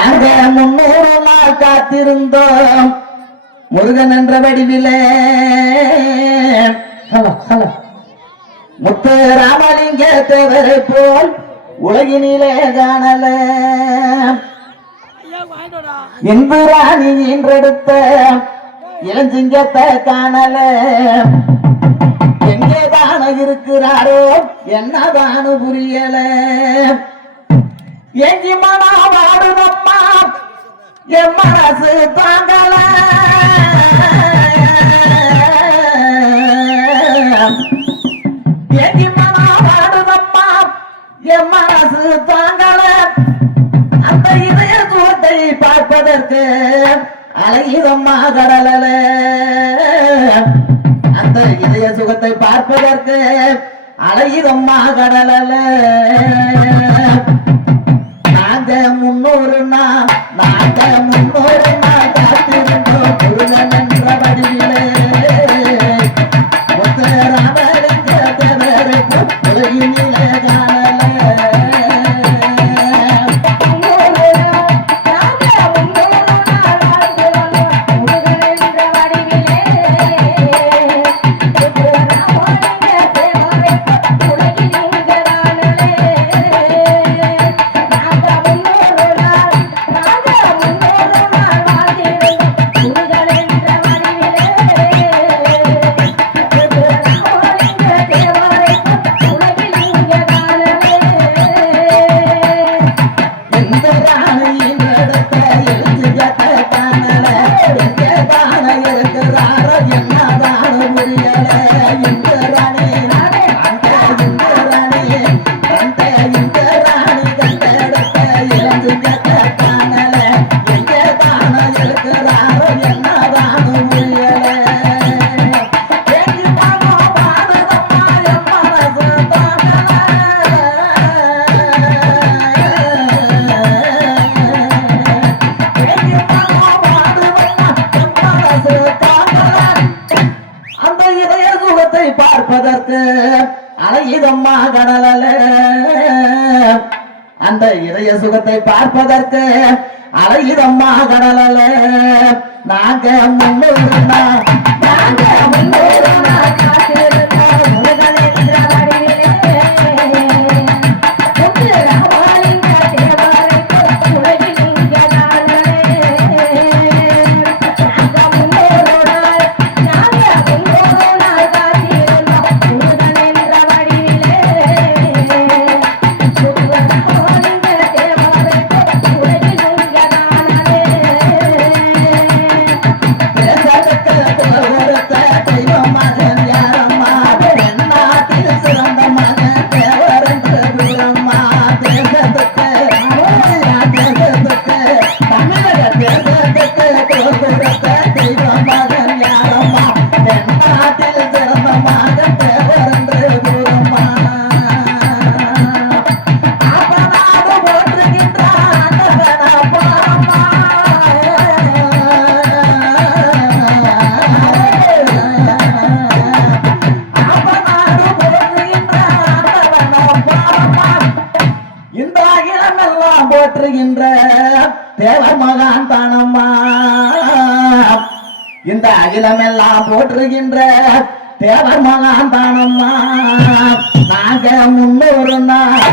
நாங்க 300 நாள் காத்திருந்தோம் முருகன் என்ற வடிவிலே முத்து ராமலிங்க தேவரை போல் உலகினிலே காணல இந்துராணி என்றெடுத்த இளஞ்சிங்கத்தை காணல எங்கேதான இருக்கிறாரோ என்னதான புரியல எங்கி மனா வாடுதம்மா என் மனசு தாங்கல எங்கி மனா வாடுதம்மா என் மனசு தாங்கல அந்த இதய சுகத்தை பார்ப்பதற்கு அழகிதம்மா கடலல அந்த இதய சுகத்தை பார்ப்பதற்கு அழகிதம்மா கடலல நாங்க 300 நாள் காத்திருந்தோம் முருகன் என்ற வடிவிலே முத்தராமலிங்க தேவருக்கு உலகினிலே காணல பார்ப்பதற்கு அழகிதம்மா கடலல அந்த இதய சுகத்தை பார்ப்பதற்கு அழகிதம்மா கடலல நாங்க 300 நாள் போற்றுகின்ற தேவர் மகான் தானம்மா இந்த அகிலமெல்லாம் போற்றுகின்ற தேவர் மகான் தானம்மா நாங்க 300 நாள்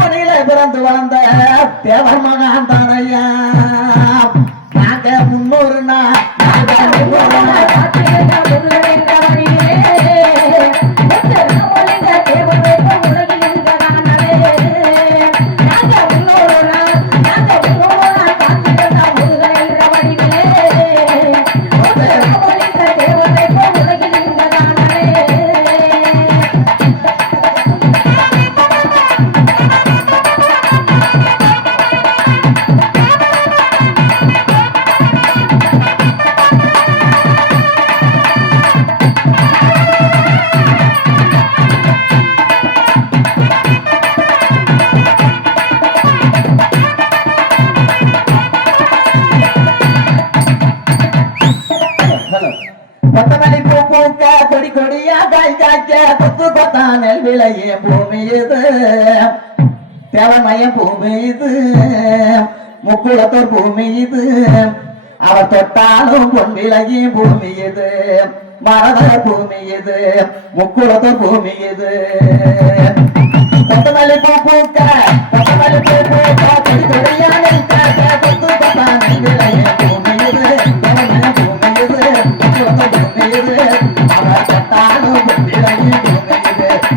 திருப்பணியில பிறந்து வளர்ந்த தேவர் மகான் தானையா நாங்க முன்னூறு நாள் கொத்தமல்லி பூ பூக்க கொடி கொடியா காய் காய்க்க கொத்து கொத்தானல் விளைய பூமி இது தேவமய பூமி இது முக்குளத்தோர் பூமி இது அவர் தொட்டாலும் பொன் விளைய பூமி இது மரத பூமி இது முக்குளத்தோர் பூமி இது கொத்தமல்லி பூ பூக்க கொத்தமல்லி பூ பூக்க கொடி கொடியா காய்க்க கொத்து கொத்தானல் விளைய பூமி இது தேவமய பூமி இது அவர் தொட்டாலும் விலகி பூமியுது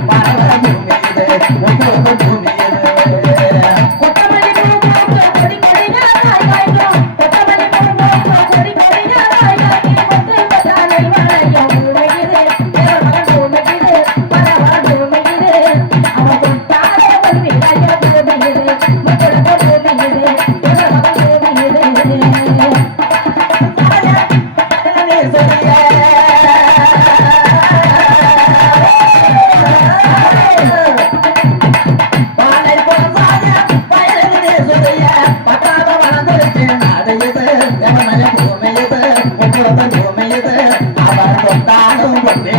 பரவ பூமியுது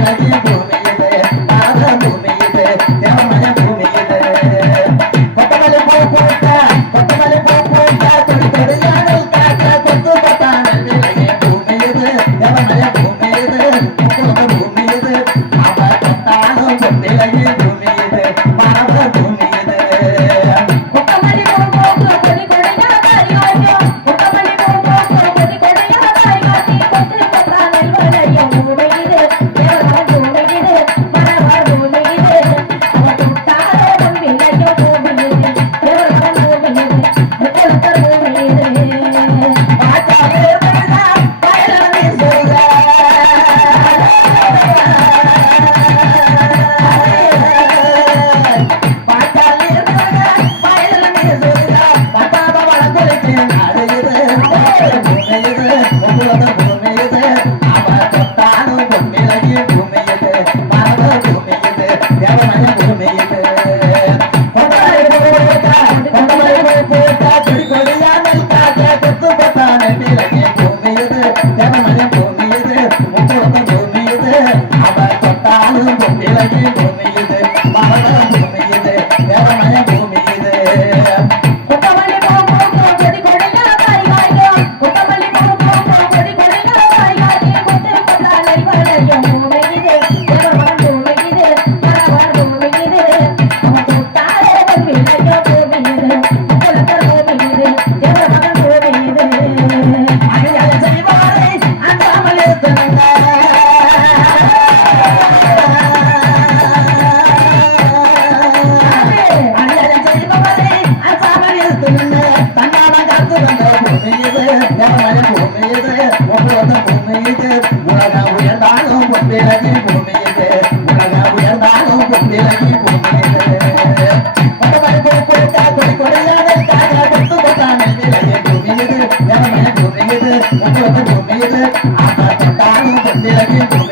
ஒவ்வொரு பூமியுது கொத்தமல்லி பூ பூக்க கொடி கொடியா காய் காய்க்கும் கொத்தமல்லி பூ பூக்க கொடி கொடியா காய் காய்க்கும் கொத்து கொத்தானை வளையும் பூமியுது தேவமகன் பூமியுது பரவ பூமியுது அவர் தொட்டாலும் விலகி பூமியுது மக்களுக்கு பூமியுது தேவமகன் பூமியுது பூமியுது